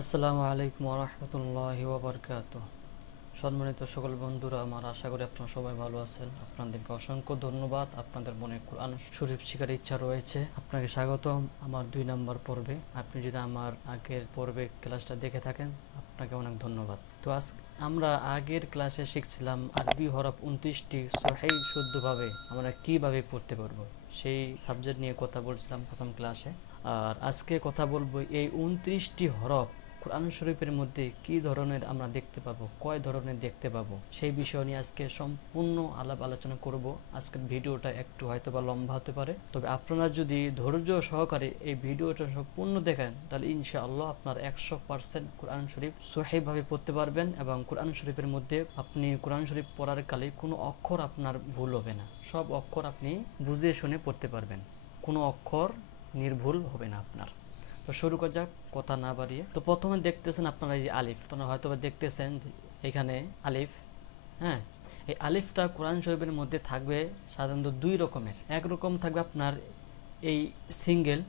আসসালামু আলাইকুম ওয়া রাহমাতুল্লাহি ওয়া বারাকাতুহু। সম্মানিত সকল বন্ধুরা, আমার আশা করি আপনারা সবাই ভালো আছেন। আপনাদেরকে অসংখ্য ধন্যবাদ। আপনাদের মনে কোরআন শরীফ শেখার ইচ্ছা রয়েছে, আপনাকে স্বাগতম আমার 2 নম্বর পর্বে। আপনি যদি আমার আগের পর্বে ক্লাসটা দেখে থাকেন, আপনাকে অনেক ধন্যবাদ। তো আজ আমরা আগের ক্লাসে শিখছিলাম আরবি হরফ 29টি সহিহ শুদ্ধভাবে আমরা কিভাবে পড়তে পারবো, সেই সাবজেক্ট নিয়ে কথা বলছিলাম প্রথম ক্লাসে। আর আজকে কথা বলবো এই 29টি হরফ কোরআন শরীফের মধ্যে কি ধরনের আমরা দেখতে পাবো, কয় ধরনের দেখতে পাবো, সেই বিষয় নিয়ে আজকে সম্পূর্ণ আলাপ আলোচনা করব। আজকের ভিডিওটা একটু হয়তো বা লম্বা হতে পারে, তবে আপনারা যদি ধৈর্য সহকারে এই ভিডিওটা সম্পূর্ণ দেখেন, তাহলে ইনশাআল্লাহ আপনার 100% কোরআন শরীফ সহিহভাবে পড়তে পারবেন। এবং কোরআন শরীফের মধ্যে আপনি কোরআন শরীফ পড়ার কালে কোনো অক্ষর আপনার ভুল হবে না, সব অক্ষর আপনি বুঝে শুনে পড়তে পারবেন, কোনো অক্ষর নির্ভুল হবে না আপনার। তো শুরু করা যাক কথা না বাড়িয়ে। তো প্রথমে দেখতেছেন আপনারা এই যে আলিফ, আপনারা হয়তো দেখতেছেন এখানে আলিফ। হ্যাঁ, এই আলিফটা কোরআন শরীফের মধ্যে থাকবে সাধারণত 2 রকমের। এক রকম থাকবে আপনার এই সিঙ্গেল,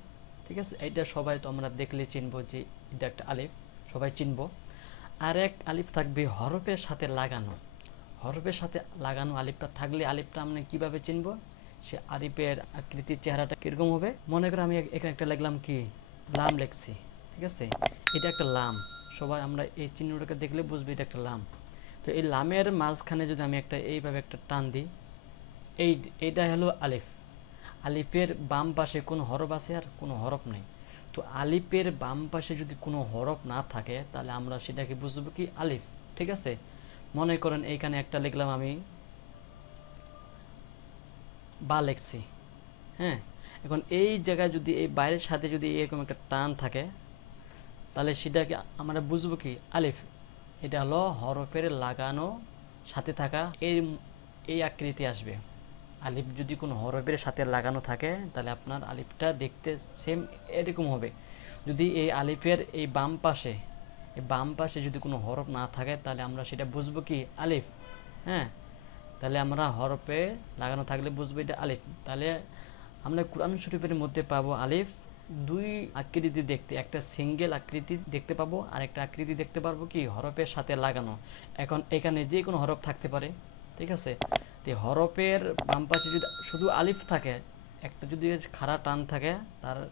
ঠিক আছে, এটা সবাই তো আমরা দেখলে চিনবো যে এটা একটা আলিফ, সবাই চিনবো। আর এক আলিফ থাকবে হরফের সাথে লাগানো। হরফের সাথে লাগানো আলিফটা থাকলে আলিফটা আমরা কিভাবে চিনবো, সে আলিফের আকৃতির চেহারাটা কিরকম হবে। মনে করো আমি এখানে একটা লিখলাম কি লাম লিখছি, ঠিক আছে, এটা একটা লাম। সবাই আমরা এই চিহ্নটাকে দেখলে বুঝবো এটা একটা লাম। তো এই লামের মাঝখানে যদি আমি একটা এইভাবে একটা টান দিই, এইটা হলো আলিফ। আলিফের বাম পাশে কোনো হরফ আছে আর কোনো হরফ নেই। তো আলিফের বাম পাশে যদি কোনো হরফ না থাকে, তাহলে আমরা সেটাকে বুঝবো কি আলিফ, ঠিক আছে। মনে করেন এইখানে একটা লিখলাম আমি বা লিখছি। হ্যাঁ, এখন এই জায়গায় যদি এই বাইরের সাথে যদি এরকম একটা টান থাকে, তাহলে সেটাকে আমরা বুঝবো কি আলিফ। এটা হলো হরফের লাগানো সাথে থাকা এই আকৃতি আসবে। আলিফ যদি কোনো হরফের সাথে লাগানো থাকে, তাহলে আপনার আলিফটা দেখতে সেম এরকম হবে। যদি এই আলিফের এই বাম পাশে যদি কোনো হরফ না থাকে, তাহলে আমরা সেটা বুঝবো কি আলিফ। হ্যাঁ, তাহলে আমরা হরফে লাগানো থাকলে বুঝবো এটা আলিফ। তাহলে আমরা কোরআন শরীফের মধ্যে পাবো আলিফ 2 আকৃতি দেখতে, একটা সিঙ্গেল আকৃতি দেখতে পাবো, আর একটা আকৃতি দেখতে পারবো কি হরফের সাথে লাগানো। এখন এখানে যে কোনো হরফ থাকতে পারে, ঠিক আছে। তো হরফের বাম পাশে যদি শুধু আলিফ থাকে, একটা যদি খাড়া টান থাকে,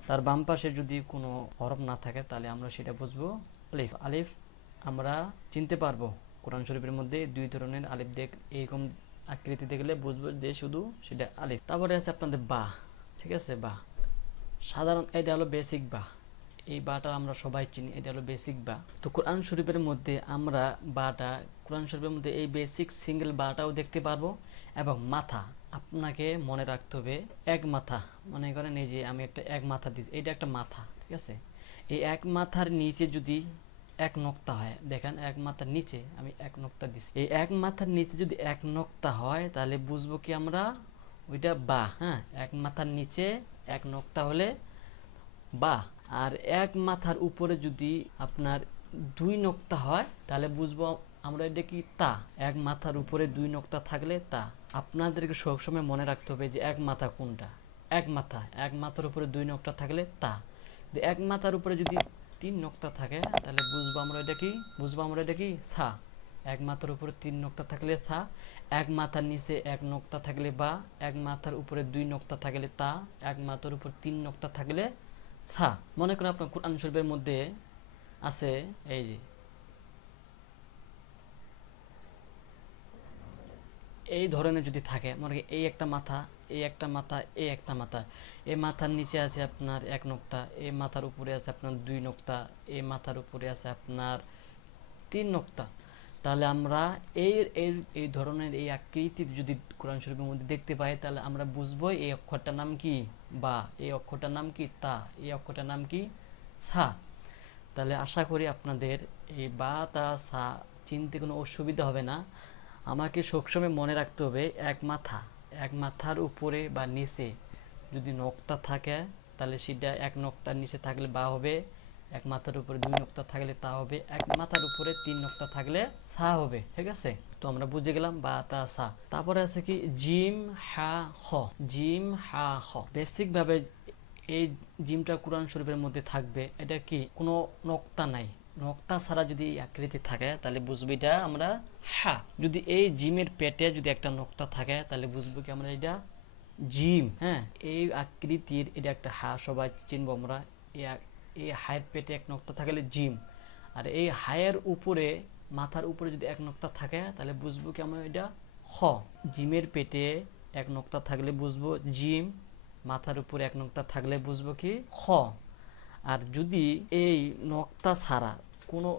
তার বাম পাশে যদি কোনো হরফ না থাকে, তাহলে আমরা সেটা বুঝবো আলিফ। আলিফ আমরা চিনতে পারবো কোরআন শরীফের মধ্যে 2 ধরনের আলিফ এইরকম আকৃতি দেখলে বুঝবো যে শুধু সেটা আলিফ। তারপরে আছে আপনাদের বা, ঠিক আছে, বা সাধারণ এটা হলো বেসিক বা। এই বাটা আমরা সবাই চিনি, এটা হলো বেসিক বা। তো কোরআন শরীফের মধ্যে আমরা বাটা, কোরআন শরীফের মধ্যে এই বেসিক সিঙ্গেল বাটাও দেখতে পারবো। এবং মাথা আপনাকে মনে রাখতে হবে, এক মাথা। মনে করেন এই যে আমি একটা এক মাথা দিচ্ছি, এটা একটা মাথা, ঠিক আছে। এই এক মাথার নিচে যদি এক নক্তা হয়, দেখেন এক মাথার নিচে আমি এক নক্তা দিচ্ছি, এই এক মাথার নিচে যদি এক নক্তা হয়, তাহলে বুঝবো কি আমরা ওইটা বা। হ্যাঁ, এক মাথার নিচে এক নক্তা হলে বা। আর এক মাথার উপরে যদি আপনার 2 নক্তা হয়, তাহলে বুঝবো আমরা এটা কি তা। এক মাথার উপরে 2 নক্তা থাকলে তা। আপনাদেরকে সবসময় মনে রাখতে হবে যে এক মাথা কোনটা। এক মাথার উপরে 2 নক্তা থাকলে তা। এক মাথার উপরে যদি 3 নক্তা থাকে, তাহলে বুঝবো আমরা এটা কি থা। এক মাথার উপরে 3 নক্তা থাকলে থা। এক মাথার নিচে এক নক্তা থাকলে বা। এক মাথার উপরে 2 নক্তা থাকলে তা। এক মাথার উপর 3 নক্তা থাকলে থা। মনে করেন আপনার কোরআন শরীফের মধ্যে আছে এই যে এই ধরনের যদি থাকে, মনে করেন এই একটা মাথা, এই একটা মাথা, এই একটা মাথা, এই মাথার নিচে আছে আপনার এক নক্তা, এই মাথার উপরে আছে আপনার 2 নক্তা, এই মাথার উপরে আছে আপনার 3 নক্তা, তাহলে আমরা এই এই এই ধরনের এই আকৃতি যদি কোরআন শরীফের মধ্যে দেখতে পাই, তাহলে আমরা বুঝবো এই অক্ষরটার নাম কি বা, এই অক্ষরটার নাম কি তা, এই অক্ষরটার নাম কি সা। তাহলে আশা করি আপনাদের এই বা তা সা চিনতে কোনো অসুবিধা হবে না। আমাকে সবসময় মনে রাখতে হবে এক মাথার উপরে বা নিচে যদি নক্তা থাকে, তাহলে সেটা এক নক্তার নিচে থাকলে বা হবে, এক মাথার উপরে 2 নক্তা থাকলে তা হবে, এক মাথার উপরে 3 নক্তা থাকলে সা হবে, ঠিক আছে। তো আমরা বুঝে গেলাম বা তা সা। তারপরে আছে কি জিম হা খ। জিম হা খ বেসিক ভাবে এই জিমটা কোরআন শরীফের মধ্যে থাকবে, এটা কি কোনো নক্তা নাই, নক্তা ছাড়া যদি এই আকৃতি থাকে তাহলে বুঝবো এটা আমরা হা। যদি এই জিমের পেটে যদি একটা নক্তা থাকে তাহলে বুঝবো কি আমরা এটা জিম। হ্যাঁ, এই আকৃতির এটা একটা হা, সবাই চিনবো আমরা। এই হায়ের পেটে এক নক্তা থাকলে জিম, আর এই হায়ের উপরে মাথার উপরে যদি এক নক্তা থাকে তাহলে বুঝবো কি আমরা এটা খ। জিমের পেটে এক নক্তা থাকলে বুঝবো জিম, মাথার উপরে এক নক্তা থাকলে বুঝবো কি খ। আর যদি এই নক্তা ছাড়া কোনো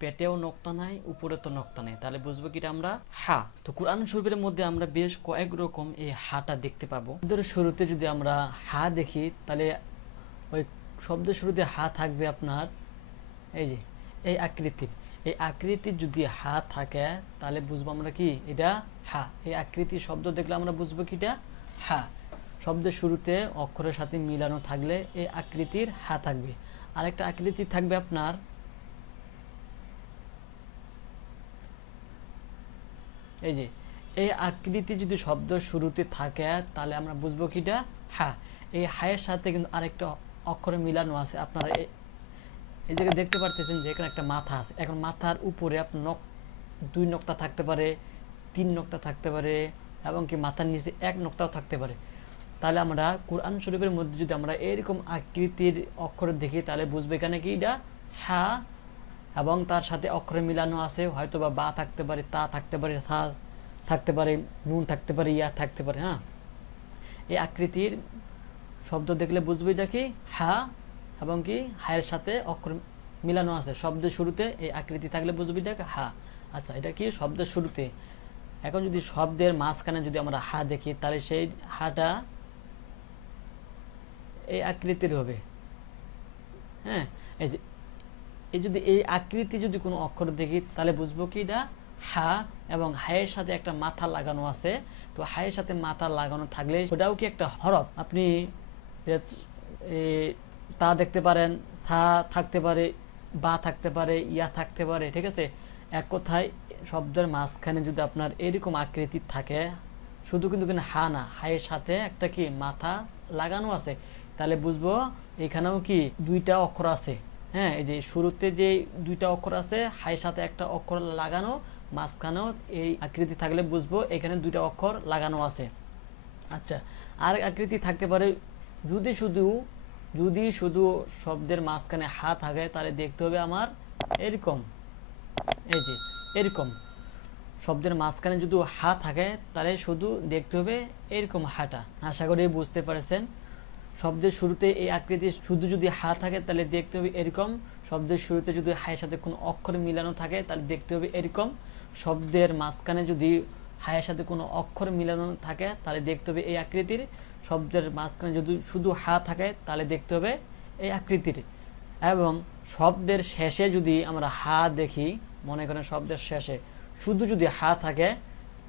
পেটেও নক্তা নাই, উপরে তো নক্তা নেই, তাহলে বুঝবো কি আমরা হা। তো কোরআন শরীফের মধ্যে আমরা বেশ কয়েক রকম এই হাটা দেখতে পাবো। শব্দের শুরুতে যদি আমরা হা দেখি তাহলে ওই শব্দের শুরুতে হা থাকবে আপনার এই যে এই আকৃতির। এই আকৃতির যদি হা থাকে তাহলে বুঝবো আমরা কি এটা হা। এই আকৃতির শব্দ দেখলে আমরা বুঝবো কি এটা হা। শব্দের শুরুতে অক্ষরের সাথে মিলানো থাকলে এই আকৃতির হা থাকবে। আরেকটা আকৃতি থাকবে আপনার এই যে এই আকৃতি যদি শব্দ শুরুতে থাকে তাহলে আমরা বুঝবো কি এটা হা। এই হায়ের সাথে কিন্তু আরেকটা অক্ষরে মিলানো আছে। আপনারা এই জায়গায় দেখতে পারতেছেন যে এখানে একটা মাথা আছে। এখন মাথার উপরে আপনার দুই নক্তা থাকতে পারে, তিন নক্তা থাকতে পারে, এবং কি মাথার নিচে এক নক্তাও থাকতে পারে। তাহলে আমরা কোরআন শরীফের মধ্যে যদি আমরা এরকম আকৃতির অক্ষর দেখি তাহলে বুঝবো এখানে কি এটা হা, এবং তার সাথে অক্ষরে মিলানো আছে, হয়তো বা থাকতে পারে, তা থাকতে পারে, থা থাকতে পারে, নুন থাকতে পারে, ইয়া থাকতে পারে। হ্যাঁ, এই আকৃতির শব্দ দেখলে বুঝবো এটা কি হা, এবং কি হায়ের সাথে অক্ষর মিলানো আছে শব্দের শুরুতে। এই আকৃতি থাকলে বুঝবো এটা হা। আচ্ছা, এটা কি শব্দের শুরুতে। এখন যদি শব্দের মাঝখানে যদি আমরা হা দেখি তাহলে সেই হাটা এই আকৃতির হবে। হ্যাঁ, এই যে এই যদি এই আকৃতি যদি কোনো অক্ষর দেখি তাহলে বুঝবো কি এটা হা, এবং হায়ের সাথে একটা মাথা লাগানো আছে। তো হায়ের সাথে মাথা লাগানো থাকলে ওটাও কি একটা হরফ। আপনি তা দেখতে পারেন, থা থাকতে পারে, বা থাকতে পারে, ইয়া থাকতে পারে। ঠিক আছে, এক কথায় শব্দের মাঝখানে যদি আপনার এরকম আকৃতি থাকে, শুধু কিন্তু হা না, হায়ের সাথে একটা কি মাথা লাগানো আছে, তাহলে বুঝবো এখানেও কি দুইটা অক্ষর আছে। হ্যাঁ, এই যে শুরুতে যে দুইটা অক্ষর আছে, হায়ের সাথে একটা অক্ষর লাগানো, মাঝখানেও এই আকৃতি থাকলে বুঝবো এখানে দুইটা অক্ষর লাগানো আছে। আচ্ছা, আর আকৃতি থাকতে পারে যদি শুধু শব্দের মাঝখানে হা থাকে তাহলে দেখতে হবে আমার এরকম, এই যে এরকম। শব্দের মাঝখানে যদি হা থাকে তাহলে শুধু দেখতে হবে এরকম হাটা। আশা করি বুঝতে পারছেন। শব্দের শুরুতে এই আকৃতি শুধু যদি হা থাকে তাহলে দেখতে হবে এরকম। শব্দের শুরুতে যদি হায়ের সাথে কোনো অক্ষর মিলানো থাকে তাহলে দেখতে হবে এরকম। শব্দের মাঝখানে যদি হায়ের সাথে কোনো অক্ষর মিলানো থাকে তাহলে দেখতে হবে এই আকৃতির। শব্দের মাঝখানে যদি শুধু হা থাকে তাহলে দেখতে হবে এই আকৃতির। এবং শব্দের শেষে যদি আমরা হা দেখি, মনে করেন শব্দের শেষে শুধু যদি হা থাকে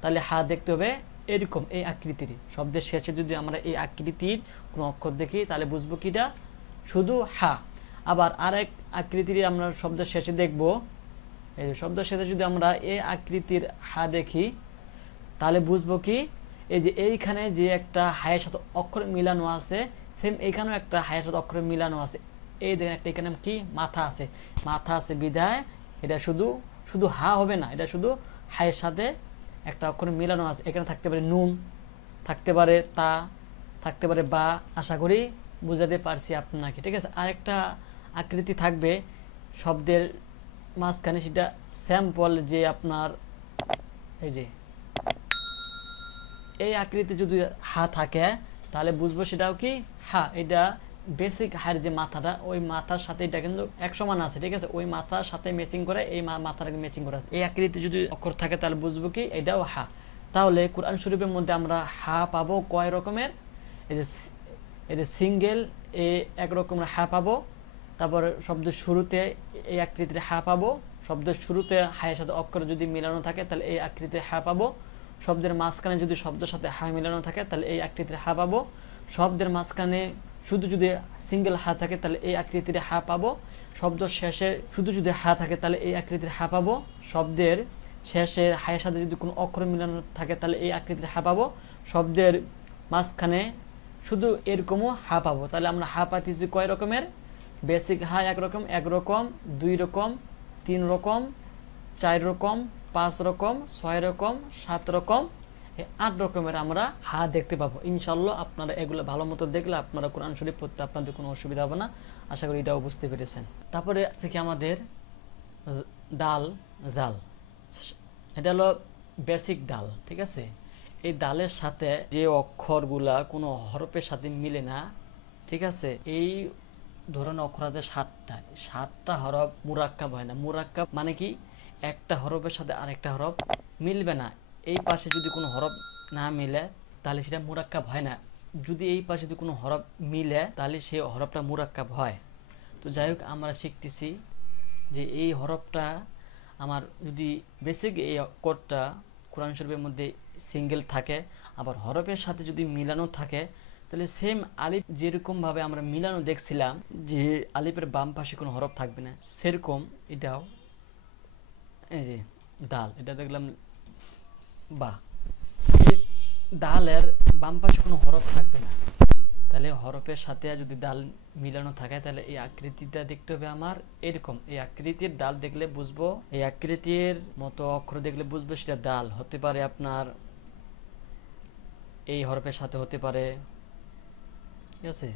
তাহলে হা দেখতে হবে এরকম এই আকৃতির। শব্দের শেষে যদি আমরা এই আকৃতির কোনো অক্ষর দেখি তাহলে বুঝবো কি এটা শুধু হা। আবার আরেক আকৃতির আমরা শব্দের শেষে দেখব, এই শব্দের শেষে যদি আমরা এই আকৃতির হা দেখি তাহলে বুঝবো কি এই যে এইখানে যে একটা হায়ের সাথে অক্ষর মিলানো আছে, সেম এইখানেও একটা হায়ের সাথে অক্ষর মিলানো আছে। এই দেখেন একটা এখানে কি মাথা আছে বিধায় এটা শুধু হা হবে না, এটা শুধু হায়ের সাথে একটা অক্ষর মিলানো আছে। এখানে থাকতে পারে নুন, থাকতে পারে তা, থাকতে পারে বা। আশা করি বুঝাতে পারছি আপনাকে। ঠিক আছে, আরেকটা আকৃতি থাকবে শব্দের মাঝখানে, সেটা স্যাম্পল, যে আপনার এই যে এই আকৃতি যদি হা থাকে তাহলে বুঝবো সেটাও কি হা। এটা বেসিক হায়ের যে মাথাটা, ওই মাথার সাথে এটা কিন্তু এক সমান আছে। ঠিক আছে, ওই মাথার সাথে ম্যাচিং করে এই মাথাটাকে ম্যাচিং করে আছে। এই আকৃতি যদি অক্ষর থাকে তাহলে বুঝবো কি এটাও হা। তাহলে কোরআন শরীফের মধ্যে আমরা হা পাবো কয় রকমের? এই যে সিঙ্গেল এক রকমের হা পাবো। তারপর শব্দের শুরুতে এই আকৃতির হা পাবো। শব্দের শুরুতে হায়ের সাথে অক্ষর যদি মিলানো থাকে তাহলে এই আকৃতির হা পাবো। শব্দের মাঝখানে যদি শব্দের সাথে হা মিলানো থাকে তাহলে এই আকৃতির হা পাবো। শব্দের মাঝখানে শুধু যদি সিঙ্গেল হা থাকে তাহলে এই আকৃতির হা পাবো। শব্দ শেষে শুধু যদি হা থাকে তাহলে এই আকৃতির হা পাবো। শব্দের শেষে হায়ের সাথে যদি কোনো অক্ষর মিলানো থাকে তাহলে এই আকৃতির হা পাবো। শব্দের মাঝখানে শুধু এরকমও হা পাবো। তাহলে আমরা হা পাইতেছি কয় রকমের? বেসিক হা এক রকম, 2 রকম, 3 রকম, 4 রকম, 5 রকম, 6 রকম, 7 রকম, এই 8 রকমের আমরা হা দেখতে পাবো ইনশাআল্লাহ। আপনারা এগুলো ভালো মতো দেখলে আপনারা কোরআন শরীফ পড়তে আপনাদের কোনো অসুবিধা হবে না, আশা করি এটাও বুঝতে পেরেছেন। তারপরে আছে কি আমাদের ডাল, জাল, এটা হলো বেসিক ডাল, ঠিক আছে। এই ডালের সাথে যে অক্ষরগুলা কোনো হরফের সাথে মিলে না, ঠিক আছে, এই ধরনের অক্ষর আছে 7টা হরফ মুরাক্কাব হয় না। মুরাক্কাব মানে কি, একটা হরফের সাথে আরেকটা হরফ মিলবে না, এই পাশে যদি কোনো হরফ না মিলে তাহলে সেটা মুরাক্কাব হয় না, যদি এই পাশে যদি কোনো হরফ মিলে তাহলে সেই হরফটা মুরাক্কাব হয়। তো যাই হোক, আমরা শিখতেছি যে এই হরফটা আমার যদি বেসিক এই অক্ষরটা কোরআন শরীফের মধ্যে সিঙ্গেল থাকে, আবার হরফের সাথে যদি মিলানো থাকে, তাহলে সেম আলিফ যেরকম ভাবে আমরা মিলানো দেখছিলাম যে আলিফের বাম পাশে কোনো হরফ থাকবে না, সেরকম এটাও এই যে ডাল, এটা দেখলাম বা, এই ডালের বাম পাশে কোনো হরফ থাকবে না, তাহলে হরফের সাথে যদি ডাল মিলানো থাকে তাহলে এই আকৃতিটা দেখতে হবে আমার এরকম। এই আকৃতির ডাল দেখলে বুঝবো, এই আকৃতির মতো অক্ষর দেখলে বুঝবো সেটা ডাল হতে পারে আপনার এই হরফের সাথে হতে পারে, ঠিক আছে,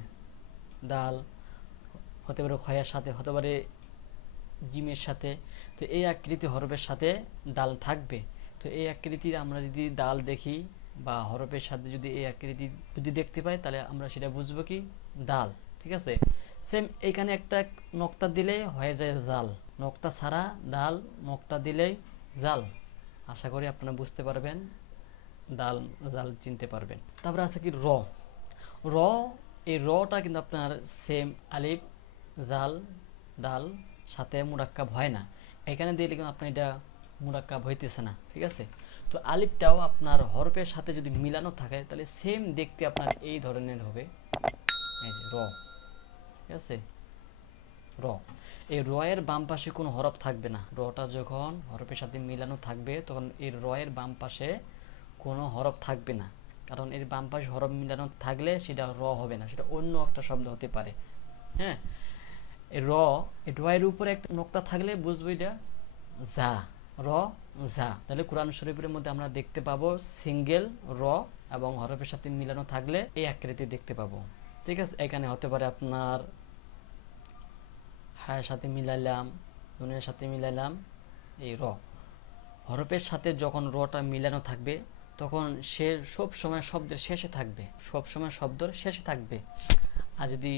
ডাল হতে পারে খয়ের সাথে, হতে পারে জিমের সাথে। তো এই আকৃতি হরফের সাথে ডাল থাকবে। তো এই আকৃতির আমরা যদি ডাল দেখি বা হরফের সাথে যদি এই আকৃতি যদি দেখতে পাই তাহলে আমরা সেটা বুঝবো কি ডাল, ঠিক আছে। সেম এখানে একটা নক্তা দিলেই হয়ে যায় জাল, নক্তা ছাড়া ডাল, নক্তা দিলেই জাল। আশা করি আপনারা বুঝতে পারবেন, ডাল জাল চিনতে পারবেন। তারপরে আছে কি র, র, এই রটা কিন্তু আপনার সেম আলিফ জাল ডাল সাথে মুরাক্কাব হয় না, এখানে দিলে কিন্তু আপনার এটা মুরাক্কাব হইতেছে না, ঠিক আছে। তো আলিফটাও আপনার হরফের সাথে যদি মিলানো থাকে তাহলে সেম দেখতে আপনার এই ধরনের হবে, এই যে র, ঠিক আছে, র। এই র এর বাম পাশে কোনো হরফ থাকবে না, রটা যখন হরফের সাথে মিলানো থাকবে তখন এই র এর বাম পাশে কোনো হরফ থাকবে না, কারণ এর বাম পাশে হরফ মিলানো থাকলে সেটা র হবে না, সেটা অন্য একটা শব্দ হতে পারে। হ্যাঁ, র, এর উপরে একটা নোক্তা থাকলে বুঝবো এটা যা, র যা। তাহলে কোরআন শরীফের মধ্যে আমরা দেখতে পাবো সিঙ্গেল র এবং হরফের সাথে মিলানো থাকলে এই আকৃতি দেখতে পাবো, ঠিক আছে। এখানে হতে পারে আপনার হায়ের সাথে মিলাইলাম, নুনের সাথে মিলাইলাম, এই র, হরফের সাথে যখন রটা মিলানো থাকবে তখন সে সব সময় শব্দের শেষে থাকবে, সব সময় শব্দের শেষে থাকবে। আর যদি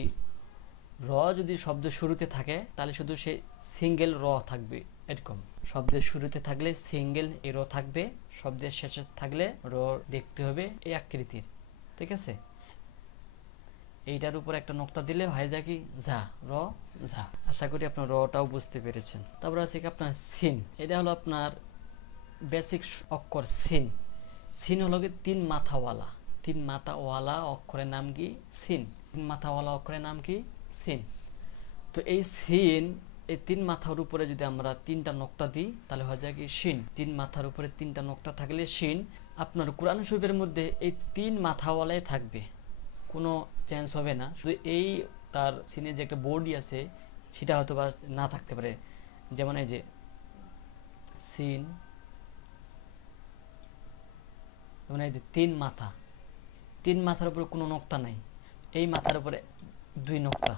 র যদি শব্দ শুরুতে থাকে তাহলে শুধু সে সিঙ্গেল র থাকবে, এরকম শব্দের শুরুতে থাকলে সিঙ্গেল এ র থাকবে, শব্দের শেষে থাকলে র দেখতে হবে এই আকৃতির, ঠিক আছে। এইটার উপর একটা নোক্তা দিলে হয়ে যায় কি যা, র যা। আশা করি আপনার রটাও বুঝতে পেরেছেন। তারপর আছে কি আপনার সিন, এটা হলো আপনার বেসিক অক্ষর সিন। সিন হলো কি 3 মাথাওয়ালা, 3 মাথাওয়ালা অক্ষরের নাম কি সিন, 3 মাথাওয়ালা অক্ষরের নাম কি সিন। তো এই সিন, এই 3 মাথার উপরে যদি আমরা 3টা নোক্তা দিই তাহলে হয়ে যায় কি শিন, 3 মাথার উপরে 3টা নোক্তা থাকলে শিন। আপনার কোরআন শরীফের মধ্যে এই 3 মাথাওয়ালাই থাকবে, কোনো চেঞ্জ হবে না, শুধু এই তার সিনের যে একটা বডি আছে সেটা হয়তো বা না থাকতে পারে, যেমন এই যে সিন, যেমন এই যে 3 মাথা, 3 মাথার উপরে কোনো নোক্তা নাই, এই মাথার উপরে 2 নোক্তা,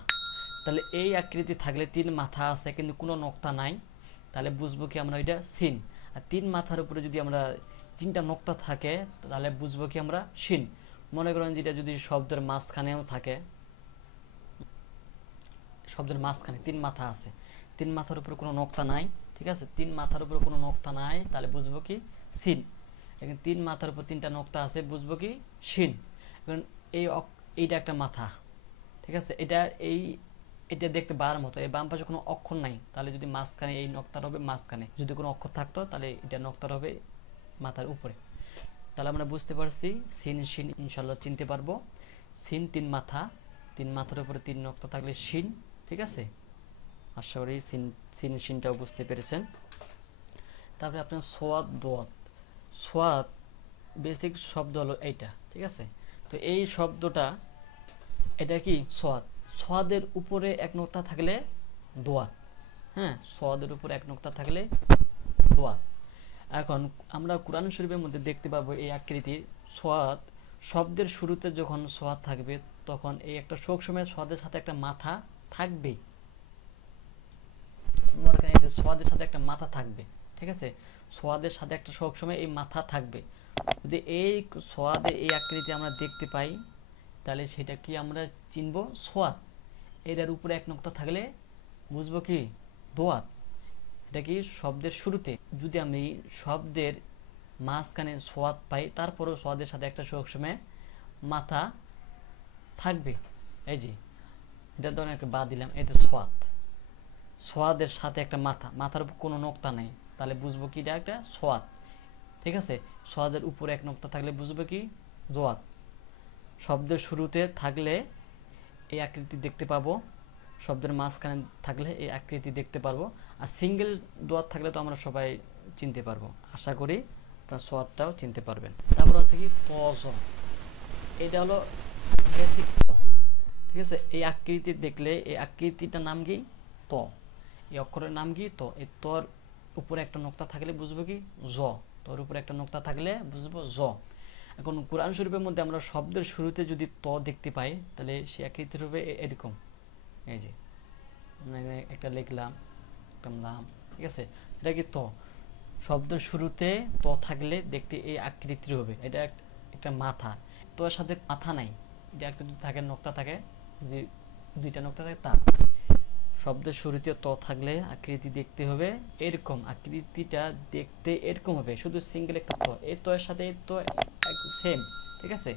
তাহলে এই আকৃতি থাকলে 3 মাথা আছে কিন্তু কোনো নোক্তা নাই, তাহলে বুঝবো কি আমরা এটা সিন। আর 3 মাথার উপরে যদি আমরা 3টা নোক্তা থাকে তাহলে বুঝবো কি আমরা শিন। মনে করেন যেটা যদি শব্দের মাঝখানেও থাকে, শব্দের মাঝখানে 3 মাথা আছে, 3 মাথার উপরে কোনো নোক্তা নাই, ঠিক আছে, 3 মাথার উপরে কোনো নোক্তা নাই তাহলে বুঝবো কি সিন। এখানে 3 মাথার উপর 3টা নোক্তা আছে, বুঝবো কি শিন। এখন এইটা একটা মাথা, ঠিক আছে, এটা দেখতে বার মতো, এই বাম পাশে কোনো অক্ষর নাই, তাহলে যদি মাঝখানে এই নক্তার হবে মাঝখানে, যদি কোনো অক্ষর থাকতো তাহলে এটা নক্তার হবে মাথার উপরে। তাহলে আমরা বুঝতে পারছি সিন শিন ইনশাল্লাহ চিনতে পারবো। সিন 3 মাথা, 3 মাথার উপরে 3 নক্তা থাকলে শিন, ঠিক আছে। আশা করি সিন শিনটাও বুঝতে পেরেছেন। তারপরে আপনার সোয়াদ দোয়াত, সোয়াদ বেসিক শব্দ হলো এইটা, ঠিক আছে। তো এই শব্দটা এটা কি সোয়াদ, সোয়াদের উপরে এক নোক্তা থাকলে দোয়াত। হ্যাঁ, সোয়াদের উপরে এক নোক্তা থাকলে দোয়াত। এখন আমরা কোরআন শরীফের মধ্যে দেখতে পাবো এই আকৃতি সোয়াদ শব্দের শুরুতে যখন সোয়াদ থাকবে তখন এই একটা সবসময় সোয়াদের সাথে একটা মাথা থাকবে। সোয়াদের সাথে একটা মাথা থাকবে, ঠিক আছে, সোয়াদের সাথে একটা সবসময় এই মাথা থাকবে। যদি এই সোয়াদে এই আকৃতি আমরা দেখতে পাই তাহলে সেটা কি আমরা চিনব সোয়াদ। এটার উপরে এক নোক্তা থাকলে বুঝবো কি দোয়াত। এটা কি শব্দের শুরুতে। যদি আমি শব্দের মাঝখানে সোয়াদ পাই তারপরেও সোয়াদের সাথে একটা সবসময় মাথা থাকবে। এই যে এটা ধরেন একটা বা দিলাম, এটা সোয়াদ, সোয়াদের সাথে একটা মাথা, মাথার উপর কোনো নোক্তা নেই, তাহলে বুঝবো কি এটা একটা সোয়াদ। ঠিক আছে, সোয়াদের উপরে এক নোক্তা থাকলে বুঝবো কি দোয়াত। শব্দের শুরুতে থাকলে এই আকৃতি দেখতে পাবো, শব্দের মাঝখানে থাকলে এই আকৃতি দেখতে পারবো। আর সিঙ্গেল দোয়াত থাকলে তো আমরা সবাই চিনতে পারবো। আশা করি আপনার সোয়াদটাও চিনতে পারবেন। তারপর আছে কি তজ, এটা হলো বেসিক। ঠিক আছে, এই আকৃতি দেখলে এই আকৃতিটার নাম কি ত, এই অক্ষরের নাম কি ত। এই তর উপরে একটা নোক্তা থাকলে বুঝবো কি জ, তোর উপরে একটা নোক্তা থাকলে বুঝবো জ। এখন কোরআন শরীফের মধ্যে আমরা শব্দের শুরুতে যদি ত দেখতে পাই তাহলে সে আকৃতির হবে এরকম। এই যে একটা লিখলাম, একটা নাম, ঠিক আছে, এটা কি ত। শব্দের শুরুতে ত থাকলে দেখতে এই আকৃতির হবে। এটা একটা মাথা, তোর সাথে মাথা নাই, এটা একটা যদি থাকে নোক্তা থাকে, যদি দুইটা নোক্তা থাকে তা। শব্দের শুরুতে ত থাকলে আকৃতি দেখতে হবে এরকম, আকৃতিটা দেখতে এরকম হবে, শুধু সিঙ্গেল একটা ত। এই ত এর সাথে তো সেম, ঠিক আছে।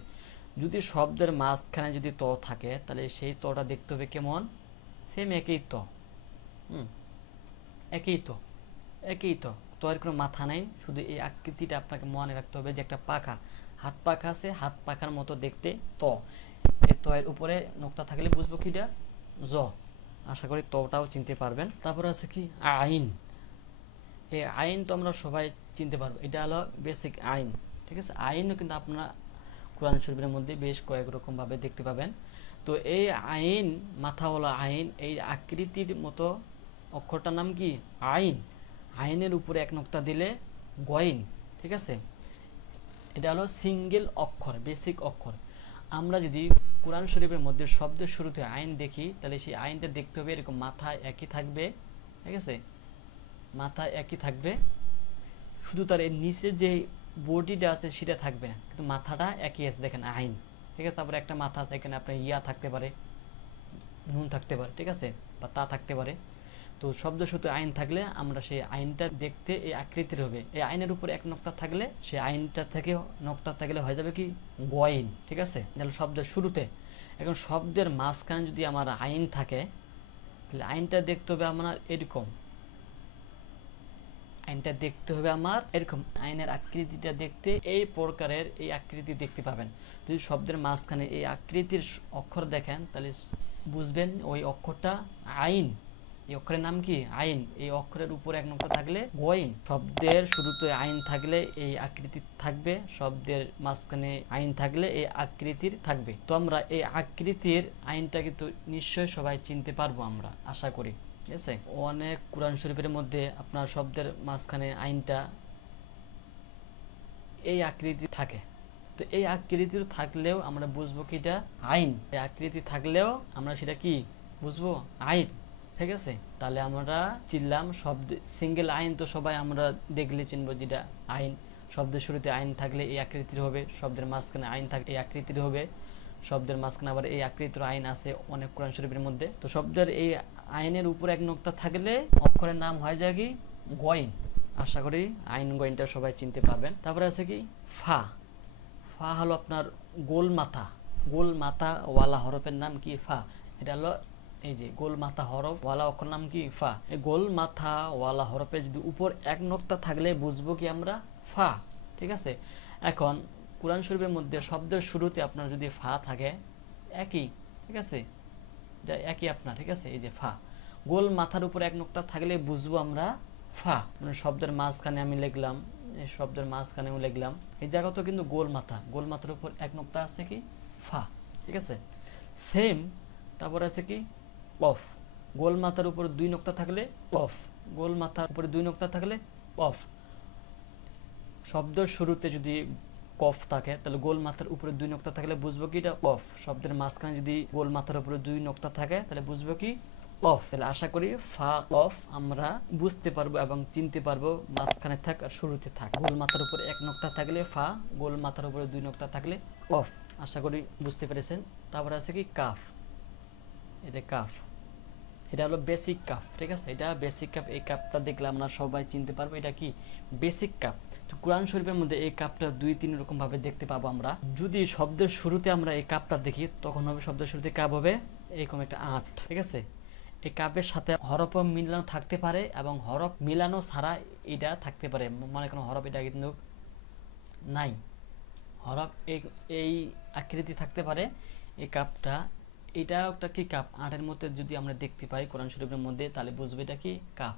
যদি শব্দের মাঝখানে যদি ত থাকে তাহলে সেই তটা দেখতে হবে কেমন, সেম একই ত। একই তো, একই তো। তো আর কোনো মাথা নাই, শুধু এই আকৃতিটা আপনাকে মনে রাখতে হবে যে একটা পাখা, হাত পাখা আছে, হাত পাখার মতো দেখতে ত। এই ত এর উপরে নোক্তা থাকলে বুঝবো কি এটা জ। আশা করি তটাও চিনতে পারবেন। তারপর আছে কি আইন। এই আইন তো আমরা সবাই চিনতে পারবো, এটা হলো বেসিক আইন। ঠিক আছে, আইনও কিন্তু আপনারা কোরআন শরীফের মধ্যে বেশ কয়েক রকম ভাবে দেখতে পাবেন। তো এই আইন, মাথাওয়ালা আইন, এই আকৃতির মতো অক্ষরটার নাম কি আইন। আইনের উপরে এক নোক্তা দিলে গইন। ঠিক আছে, এটা হলো সিঙ্গেল অক্ষর, বেসিক অক্ষর। আমরা যদি কোরআন শরীফের মধ্যে শব্দের শুরুতে আইন দেখি তাহলে সেই আইনটা দেখতে হবে এরকম, মাথা একই থাকবে। ঠিক আছে, মাথা একই থাকবে, শুধু তার এর নিচে যে বডিটা আছে সেটা থাকবে না, কিন্তু মাথাটা একই আছে। দেখেন আইন, ঠিক আছে। তারপরে একটা মাথা, এখানে আপনার ইয়া থাকতে পারে, নুন থাকতে পারে, ঠিক আছে, বা তা থাকতে পারে। তো শব্দ শুধু আইন থাকলে আমরা সেই আইনটা দেখতে এই আকৃতির হবে। এই আইনের উপরে এক নোক্তা থাকলে সেই আইনটা থেকে নোক্তা থাকলে হয়ে যাবে কি গইন। ঠিক আছে, তাহলে শব্দের শুরুতে। এখন শব্দের মাঝখানে যদি আমার আইন থাকে তাহলে আইনটা দেখতে হবে আমার এরকম, আইনটা দেখতে হবে আমার এরকম। আইনের আকৃতিটা দেখতে এই প্রকারের এই আকৃতি দেখতে পাবেন। যদি শব্দের মাঝখানে এই আকৃতির অক্ষর দেখেন তাহলে বুঝবেন ওই অক্ষরটা আইন। এই অক্ষরের নাম কি আইন। এই অক্ষরের উপরে এক নোক্তা থাকলে গইন। শব্দের শুরুতে আইন থাকলে এই আকৃতি থাকবে, শব্দের মাঝখানে আইন থাকলে এই আকৃতির থাকবে। তো আমরা এই আকৃতির আইনটা কিন্তু নিশ্চয়ই সবাই চিনতে পারবো আমরা, আশা করি। ঠিক আছে, অনেক কোরআন শরীফের মধ্যে আপনার শব্দের মাঝখানে আইনটা এই আকৃতি থাকে। তো এই আকৃতি থাকলেও আমরা বুঝবো কি এটা আইন। এই আকৃতি থাকলেও আমরা সেটা কি বুঝবো আইন। ঠিক আছে, তাহলে আমরা চিনলাম শব্দ সিঙ্গেল আইন তো সবাই আমরা দেখলে চিনবো যেটা আইন। শব্দের শুরুতে আইন থাকলে এই আকৃতির হবে, শব্দের মাঝখানে আইন থাকলে এই আকৃতির হবে, শব্দের মাঝখানে আবার এই আকৃতির আইন আছে অনেক কোরআন শরীফের মধ্যে। তো শব্দের এই আইনের উপর এক নোক্তা থাকলে অক্ষরের নাম হয়ে যায় কি গইন। আশা করি আইন গইনটা সবাই চিনতে পারবেন। তারপরে আছে কি ফা। ফা হলো আপনার গোল মাথা, গোল মাথা ওয়ালা হরফের নাম কি ফা। এটা হলো এই যে গোল মাথা হরফ ওয়ালা অক্ষর নাম কি ফা। এই গোল মাথা ওয়ালা হরফে যদি উপর এক নোক্তা থাকলে বুঝবো কি আমরা ফা। ঠিক আছে, এখন কোরআন শরীফের মধ্যে শব্দের শুরুতে আপনার যদি ফা থাকে একই, ঠিক আছে, এটা একই আপনার। ঠিক আছে, এই যে ফা, গোল মাথার উপর এক নোক্তা থাকলে বুঝবো আমরা ফা। মানে শব্দের মাঝখানে আমি লিখলাম, এই শব্দের মাঝখানে আমি লিখলাম, এই জায়গা তো কিন্তু গোল মাথা, গোল মাথার উপর এক নোক্তা আছে কি ফা। ঠিক আছে, সেম তারপর আছে কি কফ, গোল মাথার উপর 2 নোক্তা থাকলে কফ, গোল মাথার উপরে 2 নোক্তা থাকলে কফ। শব্দের শুরুতে যদি কফ থাকে তাহলে গোল মাথার উপরে 2 নোক্তা থাকলে বুঝবো কি এটা কফ। শব্দের মাঝখানে যদি গোল মাথার উপরে 2 নোক্তা থাকে তাহলে বুঝবো কি কফ। তাহলে আশা করি ফা কফ আমরা বুঝতে পারবো এবং চিনতে পারবো মাঝখানে থাক আর শুরুতে থাক। গোল মাথার উপরে 1 নোক্তা থাকলে ফা, গোল মাথার উপরে 2 নোক্তা থাকলে কফ। আশা করি বুঝতে পেরেছেন। তারপর আছে কি কাফ, এটা কাফ, এটা হলো বেসিক কাপ, ঠিক আছে, এটা বেসিক কাপ। এই কাপটা দেখলে আমরা সবাই চিনতে পারবো এটা কি বেসিক কাপ। তো কোরআন শরীফের মধ্যে এই কাপটা 2-3 রকম ভাবে দেখতে পাবো আমরা। যদি শব্দের শুরুতে আমরা এই কাপটা দেখি তখন হবে শব্দের শুরুতে কাপ হবে এরকম একটা আট, ঠিক আছে। এই কাপের সাথে হরফ মিলানো থাকতে পারে এবং হরফ মিলানো ছাড়া এটা থাকতে পারে। মনে কোনো হরফ এটা কিন্তু নাই, হরফ এই আকৃতি থাকতে পারে এই কাপটা। এটা একটা কি কাপ, আটের মধ্যে যদি আমরা দেখতে পাই কোরআন শরীফের মধ্যে তাহলে বুঝবো এটা কি কাপ।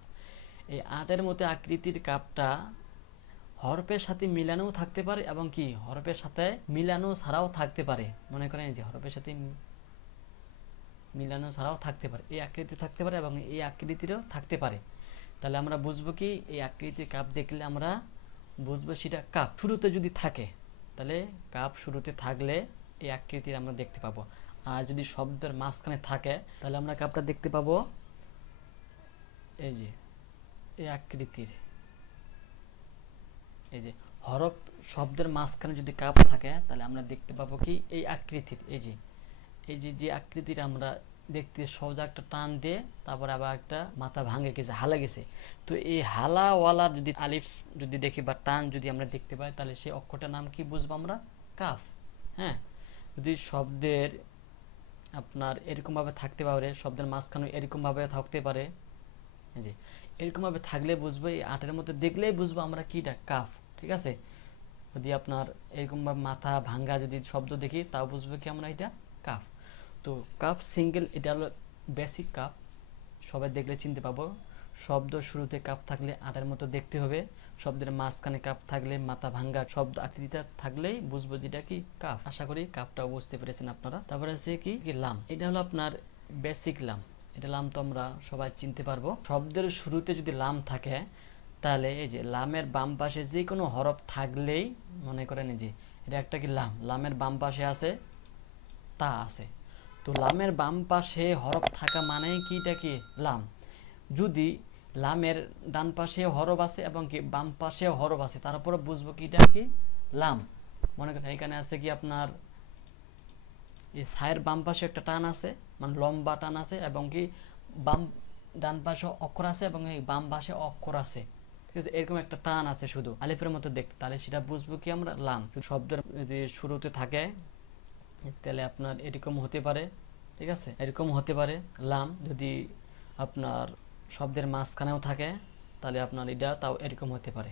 এই আটের মধ্যে আকৃতির কাপটা হরফের সাথে মিলানোও থাকতে পারে এবং কি হরফের সাথে মিলানো ছাড়াও থাকতে পারে। মনে করেন যে হরফের সাথে মিলানো ছাড়াও থাকতে পারে, এই আকৃতি থাকতে পারে এবং এই আকৃতিরও থাকতে পারে। তাহলে আমরা বুঝবো কি এই আকৃতির কাপ দেখলে আমরা বুঝবো সেটা কাপ। শুরুতে যদি থাকে তাহলে কাপ শুরুতে থাকলে এই আকৃতির আমরা দেখতে পাবো। আর যদি শব্দের মাঝখানে থাকে তাহলে আমরা কাপটা দেখতে পাবো এই যে এই আকৃতির। এই যে হরফ শব্দের মাঝখানে যদি কাপ থাকে তাহলে আমরা দেখতে পাবো কি এই আকৃতির। এই যে আকৃতির আমরা দেখতে সোজা একটা টান দিয়ে তারপর আবার একটা মাথা ভাঙে গেছে, হালা গেছে। তো এই হালাওয়ালার যদি আলিফ যদি দেখি বা টান যদি আমরা দেখতে পাই তাহলে সেই অক্ষরটার নাম কি বুঝবো আমরা কাফ। হ্যাঁ, যদি শব্দের আপনার এরকম ভাবে থাকতে পারে, শব্দের মাঝখানে এরকম ভাবে থাকতে পারে, এই যে এরকম ভাবে থাকলে বুঝবো, এই আটের মধ্যে দেখলেই বুঝবো আমরা কিটা কাফ, ঠিক আছে। যদি আপনার এরকম ভাবে মাথা ভাঙ্গা যদি শব্দ দেখি তাও বুঝবো কি আমরা এটা কাফ। তো কাফ সিঙ্গেল এটা হলো বেসিক কাফ, সবাই দেখলে চিনতে পাবো। শব্দ শুরুতে কাপ থাকলে আটের মতো দেখতে হবে, শব্দের মাঝখানে কাপ থাকলে মাথা ভাঙ্গা শব্দ আকৃতিটা থাকলেই বুঝবো যেটা কি কাপ। আশা করি কাপটাও বুঝতে পেরেছেন আপনারা। তারপরে আছে কি লাম, এটা হলো আপনার বেসিক লাম। এটা লাম তো আমরা সবাই চিনতে পারবো। শব্দের শুরুতে যদি লাম থাকে তাহলে এই যে লামের বাম পাশে যে কোনো হরফ থাকলেই মনে করেন এই যে এটা একটা কি লাম, লামের বাম পাশে আছে তা আছে। তো লামের বাম পাশে হরফ থাকা মানেই কি এটা কি লাম। যদি লামের ডান পাশে হরফ আছে এবং কি বাম পাশে হরফ আছে তারপরে বুঝবো কি এটা কি লাম। মনে করেন এখানে আছে কি আপনার এই ছায়ের বাম পাশে একটা টান আছে, মানে লম্বা টান আছে এবং কি বাম ডান পাশে অক্ষর আছে এবং এই বাম পাশে অক্ষর আছে, ঠিক আছে, এরকম একটা টান আছে শুধু আলিফের মতো দেখতে, তাহলে সেটা বুঝবো কি আমরা লাম। শব্দের যদি শুরুতে থাকে তাহলে আপনার এরকম হতে পারে, ঠিক আছে, এরকম হতে পারে লাম। যদি আপনার শব্দের মাঝখানেও থাকে তাহলে আপনার এটা তাও এরকম হতে পারে।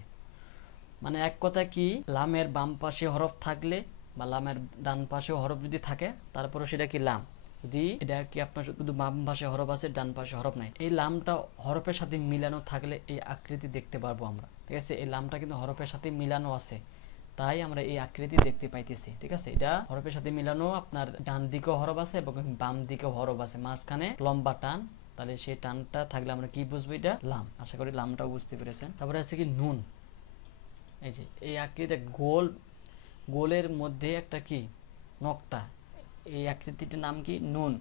মানে এক কথা কি লামের বাম পাশে হরফ থাকলে বা লামের ডান পাশে হরফ যদি থাকে তারপরে সেটা কি লাম। যদি এটা কি আপনার শুধু বাম পাশে হরফ আছে ডান পাশে হরফ নাই, এই লামটা হরফের সাথে মিলানো থাকলে এই আকৃতি দেখতে পারবো আমরা, ঠিক আছে। এই লামটা কিন্তু হরফের সাথে মিলানো আছে তাই আমরা এই আকৃতি দেখতে পাইতেছি, ঠিক আছে। এটা হরফের সাথে মিলানো, আপনার ডান দিকেও হরফ আছে এবং বাম দিকেও হরফ আছে, মাঝখানে লম্বা টান, তাহলে সেই টানটা থাকলে আমরা কি বুঝবো এটা লাম। আশা করি লামটাও বুঝতে পেরেছেন। তারপরে আছে কি নুন, এই যে এই আকৃতি গোল, গোলের মধ্যে একটা কি নক্তা, এই আকৃতিটার নাম কি নুন।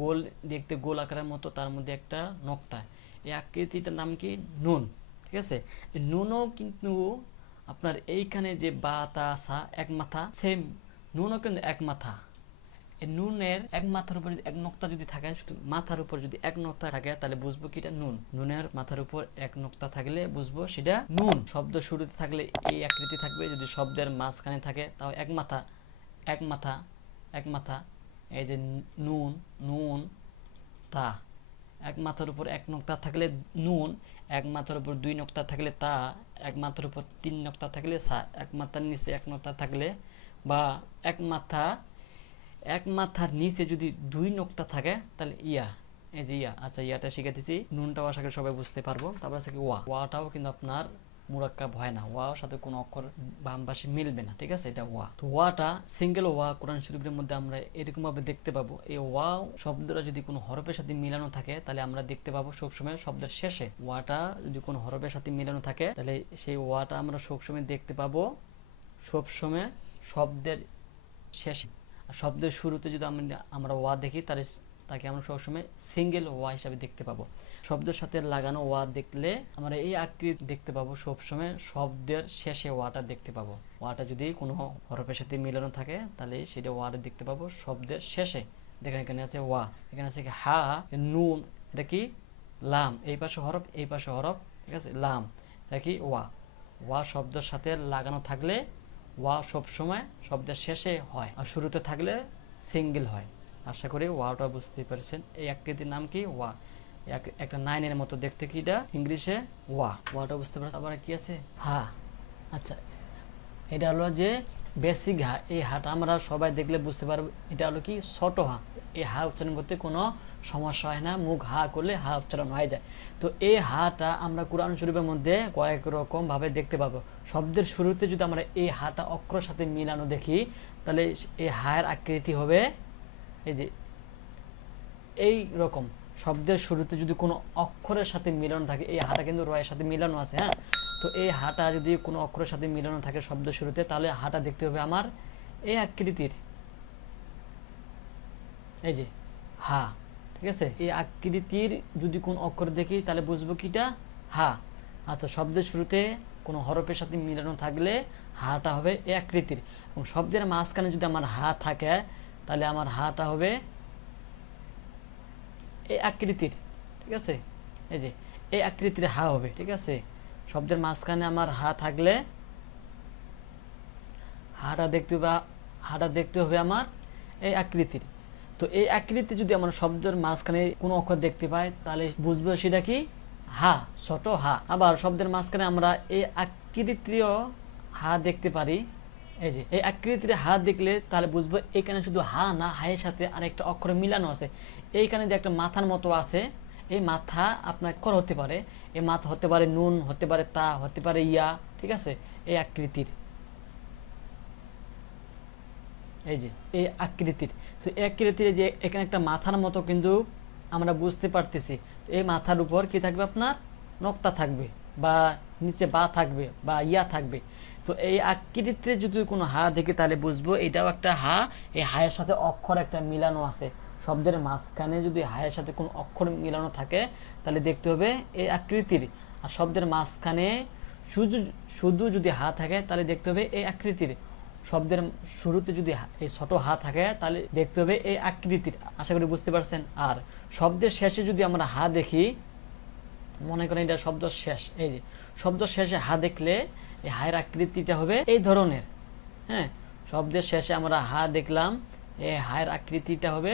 গোল দেখতে গোল আকারের মতো, তার মধ্যে একটা নক্তা, এই আকৃতিটার নাম কি নুন, ঠিক আছে। নুনও কিন্তু আপনার এইখানে যে বা তা সা এক মাথা, সেম নুনও কিন্তু এক মাথা। এই নুনের এক মাথার উপর এক নক্তা যদি থাকে, শুধু মাথার উপর যদি এক নক্তা থাকে তাহলে বুঝবো কি এটা নুন। নুনের মাথার উপর এক নক্তা থাকলে বুঝবো সেটা নুন। শব্দ শুরুতে থাকলে এই আকৃতি থাকবে, যদি শব্দের মাঝখানে থাকে তাও এক মাথা এক মাথা এক মাথা। এই যে নুন নুন তা, এক মাথার উপর এক নক্তা থাকলে নুন, এক মাথার উপর 2 নক্তা থাকলে তা, এক মাথার উপর 3 নক্তা থাকলে সা, এক মাথার নিচে এক নক্তা থাকলে বা এক মাথার নিচে যদি 2 নক্তা থাকে তাহলে ইয়া, এই যে ইয়া। আচ্ছা ইয়াটা শিখাতেছি, নুনটাও আশা করি সবাই বুঝতে পারবো। তারপর আছে কি ওয়া, ওয়াটাও কিন্তু আপনার মুরাক্কাব হয় না, ওয়ার সাথে কোনো অক্ষর বাম পাশে মিলবে না, ঠিক আছে, এটা ওয়া। তো ওয়াটা সিঙ্গেল ওয়া কোরআন শরীফের মধ্যে আমরা এরকম ভাবে দেখতে পাবো। এই ওয়া শব্দটা যদি কোনো হরফের সাথে মিলানো থাকে তাহলে আমরা দেখতে পাবো সবসময় শব্দের শেষে। ওয়াটা যদি কোনো হরফের সাথে মিলানো থাকে তাহলে সেই ওয়াটা আমরা সবসময় দেখতে পাবো সবসময় শব্দের শেষে। আর শব্দের শুরুতে যদি আমরা ওয়া দেখি তাহলে তাকে আমরা সবসময় সিঙ্গেল ওয়া হিসাবে দেখতে পাবো। শব্দের সাথে লাগানো ওয়া দেখলে আমরা এই আকৃতি দেখতে পাবো সবসময় শব্দের শেষে ওয়াটা দেখতে পাবো। ওয়াটা যদি কোনো হরফের সাথে মিলানো থাকে তাহলে সেটা ওয়াটা দেখতে পাবো শব্দের শেষে। দেখেন এখানে আছে ওয়া, এখানে আছে হা, নুন, এটা কি লাম, এই পাশে হরফ এই পাশে হরফ, ঠিক আছে, লাম, এটা কি ওয়া। ওয়া শব্দের সাথে লাগানো থাকলে ওয়া সবসময় শব্দের শেষে হয়, আর শুরুতে থাকলে সিঙ্গেল হয়। আশা করি ওয়াটা বুঝতে পেরেছেন। এই আকৃতির নাম কি ওয়া, একটা নাইনের মতো দেখতে, কি এটা ইংলিশে ওয়া। ওয়াটা বুঝতে পারছেন। আবার কি আছে হা। আচ্ছা, এটা হলো যে বেসিক হা। এই হাটা আমরা সবাই দেখলে বুঝতে পারবো এটা হলো কি ছোট হা। এই হা উচ্চারণ করতে কোনো সমস্যা হয় না, মুখ হা করলে হা উচ্চারণ হয়ে যায়। তো এই হাটা আমরা কোরআন শরীফের মধ্যে কয়েক রকম ভাবে দেখতে পাবো। শব্দের শুরুতে যদি আমরা এই হাটা অক্ষরের সাথে মিলানো দেখি তাহলে এই হায়ের আকৃতি হবে এই যে এই রকম। শব্দের শুরুতে যদি কোনো অক্ষরের সাথে মিলানো থাকে, এই হাটা কিন্তু রয়ের সাথে মিলানো আছে, হ্যাঁ, তো এই হাটা যদি কোনো অক্ষরের সাথে মিলানো থাকে শব্দের শুরুতে তাহলে হাটা দেখতে হবে আমার এই আকৃতির, এই যে হা, ঠিক আছে। এই আকৃতির যদি কোন অক্ষর দেখি তাহলে বুঝবো কিটা হা। আচ্ছা, শব্দের শুরুতে কোনো হরফের সাথে মিলানো থাকলে হাটা হবে এই আকৃতির, এবং শব্দের মাঝখানে যদি আমার হা থাকে তাহলে আমার হাটা হবে এই আকৃতির, ঠিক আছে, এই যে এই আকৃতির হা হবে, ঠিক আছে। শব্দের মাঝখানে আমার হা থাকলে হাটা দেখতে হবে আমার এই আকৃতির। তো এই আকৃতি যদি আমরা শব্দের মাঝখানে কোনো অক্ষর দেখতে পাই তাহলে বুঝবো সেটা কি হা, ছোট হা। আবার শব্দের মাঝখানে আমরা এই আকৃতির হা দেখতে পারি, এই যে এই আকৃতির হা দেখলে তাহলে বুঝবো এখানে শুধু হা না, হায়ের সাথে আরেকটা অক্ষর মিলানো আছে। এইখানে যে একটা মাথার মতো আছে, এই মাথা আপনার অক্ষর হতে পারে, এই মাথা হতে পারে নুন, হতে পারে তা, হতে পারে ইয়া, ঠিক আছে। এই আকৃতির, এই যে এই আকৃতির, তো এই আকৃতির যে এখানে একটা মাথার মতো কিন্তু আমরা বুঝতে পারতেছি। এই মাথার উপর কি থাকবে আপনার নক্তা থাকবে, বা নিচে বা থাকবে, বা ইয়া থাকবে। তো এই আকৃতিতে যদি কোনো হা দেখি তাহলে বুঝবো এটাও একটা হা। এই হায়ের সাথে অক্ষর একটা মিলানো আছে। শব্দের মাঝখানে যদি হায়ের সাথে কোনো অক্ষর মিলানো থাকে তাহলে দেখতে হবে এই আকৃতির। আর শব্দের মাঝখানে শুধু যদি হা থাকে তাহলে দেখতে হবে এই আকৃতির। শব্দের শুরুতে যদি এই ছোট হা থাকে তাহলে দেখতে হবে এই আকৃতির। আশা করি বুঝতে পারছেন। আর শব্দের শেষে যদি আমরা হা দেখি, মনে করেন এটা শব্দ শেষ, এই যে শব্দ শেষে হা দেখলে এই হায়ের আকৃতিটা হবে এই ধরনের, হ্যাঁ। শব্দের শেষে আমরা হা দেখলাম, এই হায়ের আকৃতিটা হবে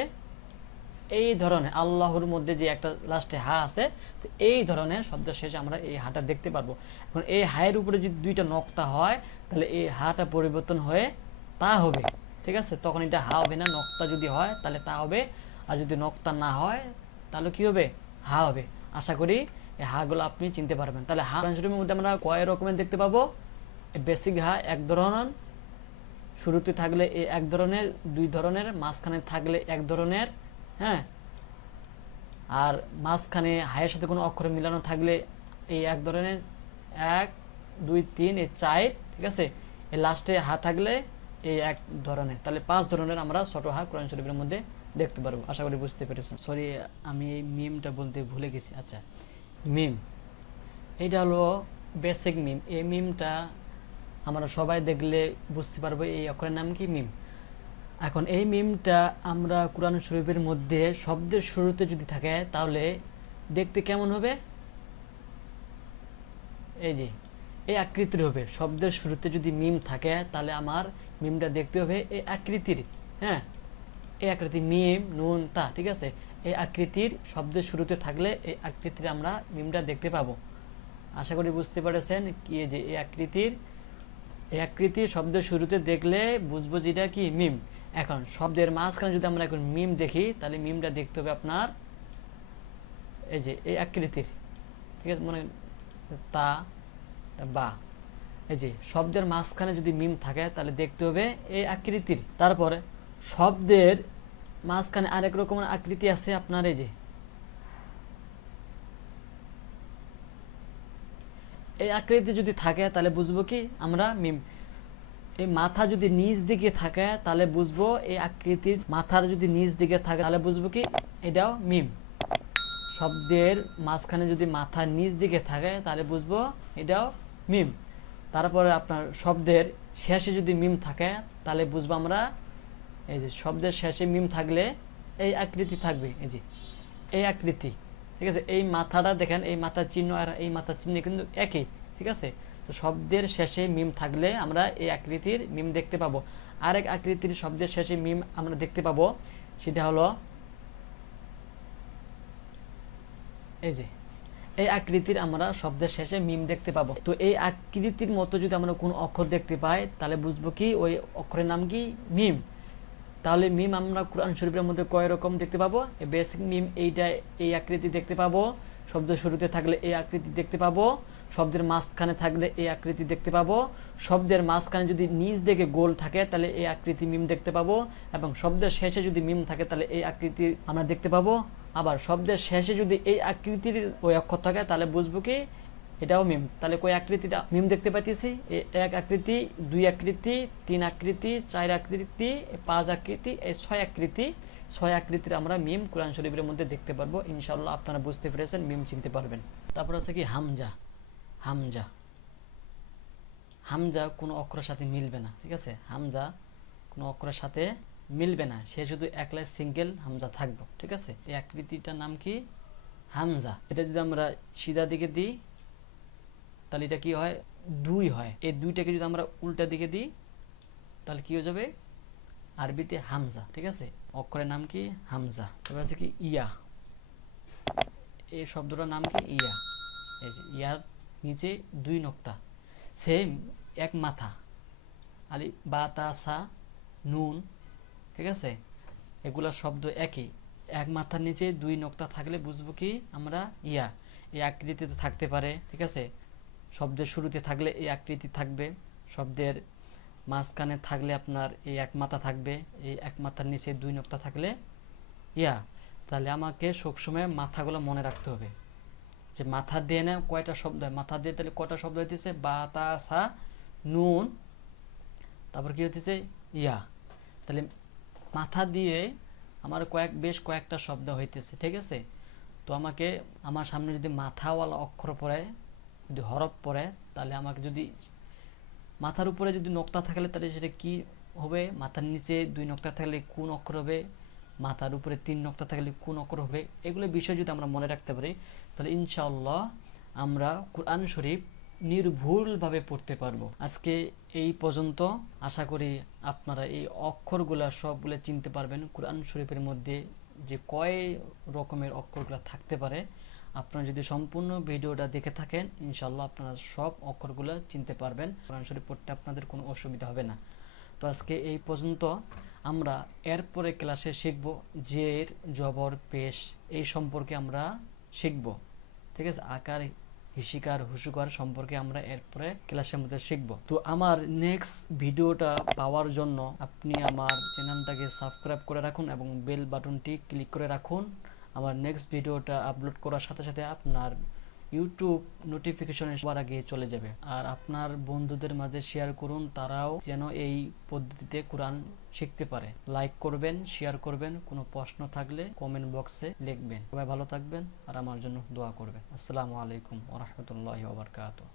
এই ধরনের। আল্লাহর মধ্যে যে একটা লাস্টে হা আছে, তো এই ধরনের শব্দের শেষে আমরা এই হাটা দেখতে পারবো। এখন এই হায়ের উপরে যদি দুইটা নক্তা হয় তাহলে এই হাটা পরিবর্তন হয়ে তা হবে, ঠিক আছে। তখন এটা হা হবে না, নক্তা যদি হয় তাহলে তা হবে, আর যদি নক্তা না হয় তাহলে কি হবে হা হবে। আশা করি এই হাগুলো আপনি চিনতে পারবেন। তাহলে হা শরীফের মধ্যে আমরা কয় রকমের দেখতে পাবো। বেসিক হা এক ধরনের, শুরুতে থাকলে এই এক ধরনের, দুই ধরনের, মাঝখানে থাকলে এক ধরনের, হ্যাঁ। আর মাঝখানে হায়ের সাথে কোনো অক্ষরে মিলানো থাকলে এই এক ধরনের, 1 2 3 এই 4, ঠিক আছে। এই লাস্টে হা থাকলে এই এক ধরনের। তাহলে 5 ধরনের আমরা ছোট হা কোরআন শরীফের মধ্যে দেখতে পারবো। আশা করি বুঝতে পেরেছেন। সরি, আমি এই মিমটা বলতে ভুলে গেছি। আচ্ছা, মিম, এইটা হলো বেসিক মিম। এই মিমটা আমরা সবাই দেখলে বুঝতে পারবো এই অক্ষরের নাম কি মিম। এখন এই মিমটা আমরা কোরআন শরীফের মধ্যে শব্দের শুরুতে যদি থাকে তাহলে দেখতে কেমন হবে, এই যে এই আকৃতির হবে। শব্দের শুরুতে যদি মিম থাকে তাহলে আমার মিমটা দেখতে হবে এই আকৃতির, হ্যাঁ, এই আকৃতি, মিম নুন তা, ঠিক আছে। এই আকৃতির শব্দের শুরুতে থাকলে এই আকৃতির আমরা মিমটা দেখতে পাবো। আশা করি বুঝতে পেরেছেন কি যে এই আকৃতির শব্দের শুরুতে দেখলে বুঝবো যেটা কি মিম। এখন শব্দের মাঝখানে যদি আমরা এখন মিম দেখি তাহলে মিমটা দেখতে হবে আপনার এই যে এই আকৃতির, ঠিক আছে। মনে তা, বা। এই যে শব্দের মাঝখানে যদি মিম থাকে তাহলে দেখতে হবে এই আকৃতির। তারপরে শব্দের মাঝখানে আরেক রকমের আকৃতি আছে আপনার, এই যে এই আকৃতি যদি থাকে তাহলে বুঝবো কি আমরা মিম। এই মাথা যদি নিচ দিকে থাকে তাহলে বুঝবো এই আকৃতির, মাথার যদি নিচ দিকে থাকে তাহলে বুঝবো কি এটাও মিম। শব্দের মাঝখানে যদি মাথা নিচ দিকে থাকে তাহলে বুঝবো এটাও মিম। তারপরে আপনার শব্দের শেষে যদি মিম থাকে তাহলে বুঝবো আমরা, এই যে শব্দের শেষে মিম থাকলে এই আকৃতি থাকবে, এই যে এই আকৃতি, ঠিক আছে। এই মাথাটা দেখেন, এই মাথার চিহ্ন আর এই মাথার চিহ্ন কিন্তু একই, ঠিক আছে। তো শব্দের শেষে মিম থাকলে আমরা এই আকৃতির মিম দেখতে পাবো। আরেক আকৃতির শব্দের শেষে মিম আমরা দেখতে পাবো, সেটা হলো এই যে এই আকৃতির আমরা শব্দের শেষে মিম দেখতে পাবো। তো এই আকৃতির মতো যদি আমরা কোন অক্ষর দেখতে পাই তাহলে বুঝবো কি ওই অক্ষরের নাম কি মিম। তাহলে মিম আমরা কোরআন শরীফের মধ্যে কয় রকম দেখতে পাবো? বেসিক মিম এইটা, এই আকৃতি দেখতে পাবো। শব্দের শুরুতে থাকলে এই আকৃতি দেখতে পাবো। শব্দের মাঝখানে থাকলে এই আকৃতি দেখতে পাবো। শব্দের মাঝখানে যদি নিচ দিকে গোল থাকে তাহলে এই আকৃতি মিম দেখতে পাবো। এবং শব্দের শেষে যদি মিম থাকে তাহলে এই আকৃতি আমরা দেখতে পাবো। আবার শব্দের শেষে যদি এই আকৃতির ওই অক্ষর থাকে তাহলে বুঝবো কি এটাও মিম। তাহলে কই আকৃতিটা মিম দেখতে পাইতেছি? এক আকৃতি, দুই আকৃতি, তিন আকৃতি, চার আকৃতি, পাঁচ আকৃতি, এই ছয় আকৃতি। ছয় আকৃতির আমরা মিম কোরআন শরীফের মধ্যে দেখতে পারবো। ইনশাআল্লাহ আপনারা বুঝতে পেরেছেন, মিম চিনতে পারবেন। তারপর আছে কি হামজা। হামজা, হামজা কোনো অক্ষরের সাথে মিলবে না, ঠিক আছে। হামজা কোনো অক্ষরের সাথে মিলবে না, সে শুধু একলাই সিঙ্গেল হামজা থাকবে, ঠিক আছে। এই আকৃতিটার নাম কি? হামজা। এটা যদি আমরা সিধা দিকে দিই তাহলে এটা কি হয়? দুই হয়। এই দুইটাকে যদি আমরা উল্টা দিকে দিই তাহলে কি হয়ে যাবে? আরবিতে হামজা, ঠিক আছে। অক্ষরের নাম কি? হামজা। এবার আছে কি ইয়া। এই শব্দটার নাম কি? ইয়া। এই যে ইয়ার নিচে দুই নোক্তা, সেম এক মাথা, আলি বা তা সা নুন, ঠিক আছে। এগুলা শব্দ একই। এক মাথার নিচে দুই নোক্তা থাকলে বুঝবো কি আমরা ইয়া। এই আকৃতিতে থাকতে পারে, ঠিক আছে। শব্দের শুরুতে থাকলে এই আকৃতি থাকবে। শব্দের মাঝখানে থাকলে আপনার এই এক মাথা থাকবে। এই এক মাথার নিচে দুই নোক্তা থাকলে ইয়া। তাহলে আমাকে সবসময় মাথাগুলো মনে রাখতে হবে যে মাথা দিয়ে না কয়টা শব্দ হয়। মাথা দিয়ে তাহলে কয়টা শব্দ হইতেছে? বা তা সা নুন, তারপর কি হইতেছে? ইয়া। তাহলে মাথা দিয়ে আমার বেশ কয়েকটা শব্দ হইতেছে, ঠিক আছে। তো আমাকে আমার সামনে যদি মাথাওয়ালা অক্ষর পড়ে, যদি হরফ পড়ে, তাহলে আমাকে যদি মাথার উপরে যদি নোক্তা থাকলে তাহলে সেটা কি হবে? মাথার নিচে দুই নোক্তা থাকলে কোন অক্ষর হবে? মাথার উপরে তিন নোক্তা থাকলে কোন অক্ষর হবে? এগুলো বিষয় যদি আমরা মনে রাখতে পারি তাহলে ইনশাআল্লাহ আমরা কোরআন শরীফ নির্ভুলভাবে পড়তে পারবো। আজকে এই পর্যন্ত। আশা করি আপনারা এই অক্ষরগুলা সবগুলো চিনতে পারবেন। কোরআন শরীফের মধ্যে যে কয় রকমের অক্ষরগুলো থাকতে পারে, আপনারা যদি সম্পূর্ণ ভিডিওটা দেখে থাকেন ইনশাআল্লাহ আপনারা সব অক্ষরগুলো চিনতে পারবেন। কোরআন শরীফ পড়তে আপনাদের কোনো অসুবিধা হবে না। তো আজকে এই পর্যন্ত। আমরা এরপরে ক্লাসে শিখব জের, জবর, পেশ এই সম্পর্কে আমরা শিখব, ঠিক আছে। আকার, হিসিকার, হুসুকার সম্পর্কে আমরা এরপরে ক্লাসের মধ্যে শিখব। তো আমার নেক্সট ভিডিওটা পাওয়ার জন্য আপনি আমার চ্যানেলটাকে সাবস্ক্রাইব করে রাখুন এবং বেল বাটনটি ক্লিক করে রাখুন। আমার নেক্সট ভিডিওটা আপলোড করার সাথে সাথে আপনার ইউটিউব নোটিফিকেশন সবার আগে চলে যাবে। আর আপনার বন্ধুদের মাঝে শেয়ার করুন, তারাও যেন এই পদ্ধতিতে কোরআন শিখতে পারে। লাইক করবেন, শেয়ার করবেন। কোনো প্রশ্ন থাকলে কমেন্ট বক্সে লিখবেন। সবাই ভালো থাকবেন আর আমার জন্য দোয়া করবেন। আসসালামু আলাইকুম ওয়া রাহমাতুল্লাহি ওয়া বারাকাতুহু।